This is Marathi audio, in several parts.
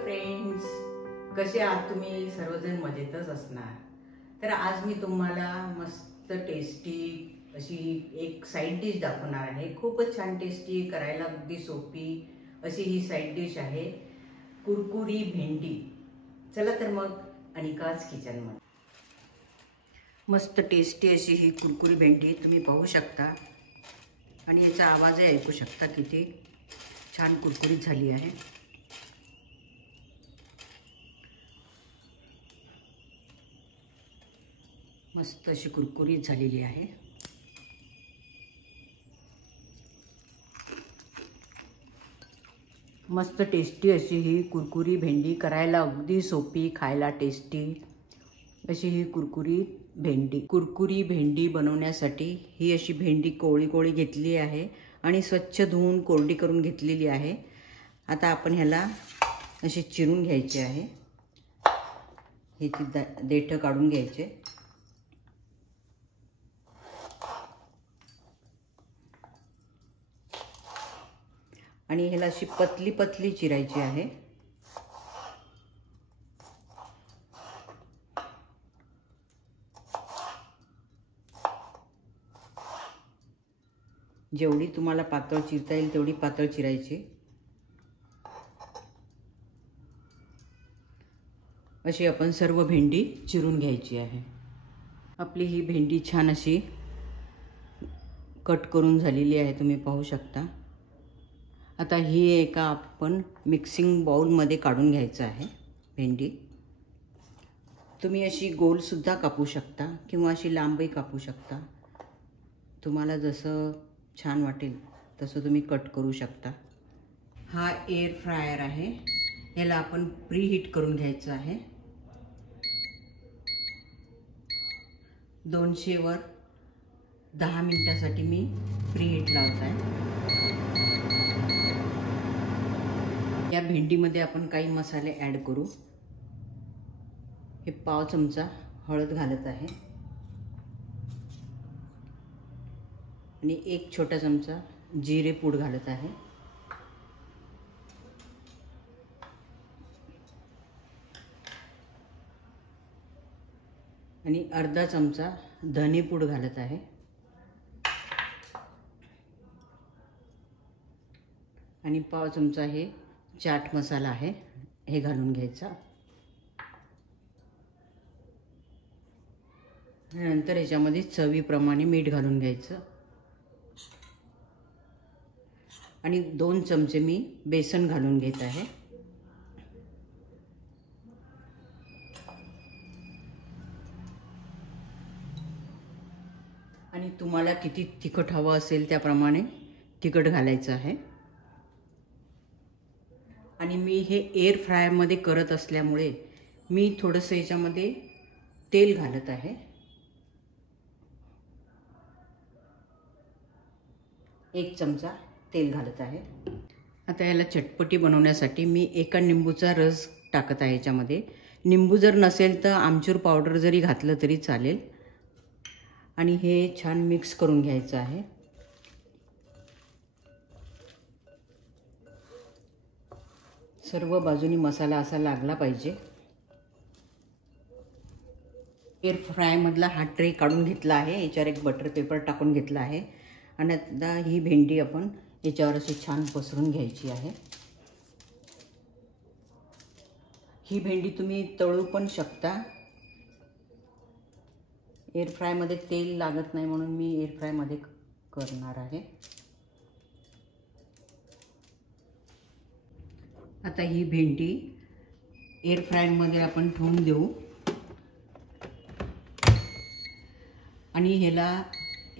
फ्रेंड्स, कसे आहात तुम्ही? सर्वजण मजेतच असणार। तर आज मी तुम्हाला मस्त टेस्टी अशी एक साइड डिश दाखवणार आहे। खूपच छान टेस्टी, करायला अगदी सोपी अशी ही साइड डिश आहे, कुरकुरी भेंडी। चला तर मग अनिकाज किचन मध्ये मस्त टेस्टी अशी ही कुरकुरी भेंडी तुम्ही पाहू शकता आणि याचा आवाजही ऐकू शकता, किती छान कुरकुरीत झाली आहे। मस्त अशी कुरकुरीत झालेली आहे। मस्त टेस्टी अशी ही कुरकुरी भेंडी, करायला अगदी सोपी, खायला टेस्टी अशी ही कुरकुरी भेंडी बनवण्यासाठी ही अशी भेंडी कोळी घेतली आहे आणि स्वच्छ धुवून कोरडी करून घेतलेली आहे। आता आपण ह्याला अशी चिरून घ्यायची आहे। ह्याची देठ काढून घ्यायचे आणि ह्याला अशी पतली चिरायची आहे। जेवढी तुम्हाला पातळ चिरता येईल तेवढी पातळ चिरायची। अशी आपण सर्व भेंडी चिरून घ्यायची आहे। आपली ही भेंडी छान अशी कट करून झालेली आहे, तुम्ही पाहू शकता। आता ही एका आपण मिक्सिंग बाउल मध्ये काढून घ्यायचं आहे भेंडी। तुम्ही अशी गोल सुद्धा कापू शकता किंवा अशी लांबही कापू शकता, तुम्हाला जसं छान वाटेल तसं तुम्ही कट करू शकता। हा एअर फ्रायर आहे, याला आपण प्री हीट करून घ्यायचं आहे। 200 वर 10 मिनिटासाठी मी प्री हीट लावत आहे। या भेंडीमध्ये आपण काही मसाले ॲड करू। हे पाव चमचा हळद घालत आहे आणि 1 छोटा चमचा जिरे पूड घालत आहे आणि अर्धा चमचा धने पूड घालत आहे आणि पाव चमचा हे चाट मसाला आहे, हे घालून घ्यायचा। नंतर याच्यामध्ये चवीप्रमाणे मीठ घालून घ्यायचं आणि 2 चमचे मी बेसन घालून घेत आहे। आणि तुम्हाला किती तिखट हवं असेल त्याप्रमाणे तिखट घालायचं आहे। आणि मी हे एअर फ्रायर मध्ये करत असल्यामुळे मी थोडंसं याच्यामध्ये तेल घालत आहे। 1 चमचा तेल घालत आहे। आता याला चटपटी बनवण्यासाठी मी एका निंबूचा रस टाकत आहे याच्यामध्ये। निंबू जर नसेल तर आमचूर पावडर जरी घातलं तरी चालेल। आणि हे छान मिक्स करून घ्यायचं आहे। सर्व बाजूनी मसाला असा लागला पाहिजे। एअर फ्राय मधला हा ट्रे काढून घेतला आहे, याच्यावर एक बटर पेपर टाकून घेतला आहे आणि आता ही भेंडी आपण याच्यावर अशी छान पसरून घ्यायची आहे। ही भेंडी तुम्ही तळू पण शकता, एअर फ्राय मध्ये तेल लागत नाही म्हणून मी एअर फ्राय मध्ये करणार आहे। आता ही भेंडी एअर फ्रायर मध्ये आपण ठेवून देऊ आणि ह्याला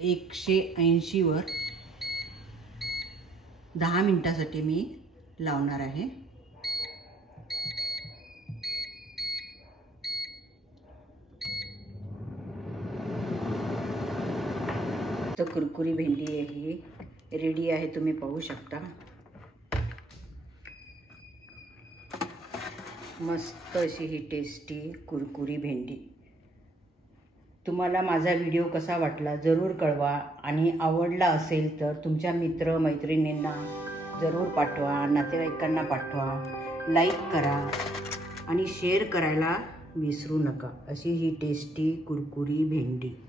180 वर 10 मिनिटासाठी मी लावणार आहे। तर कुरकुरी भेंडी ही रेडी आहे, तुम्ही पाहू शकता। मस्त अशी ही टेस्टी कुरकुरी भेंडी। तुम्हाला माझा व्हिडिओ कसा वाटला जरूर कळवा आणि आवडला असेल तर तुमच्या मित्र मैत्रिणींना जरूर पाठवा, नातेवाईकांना पाठवा। लाईक करा आणि शेअर करायला विसरू नका. अशी ही टेस्टी कुरकुरी भेंडी.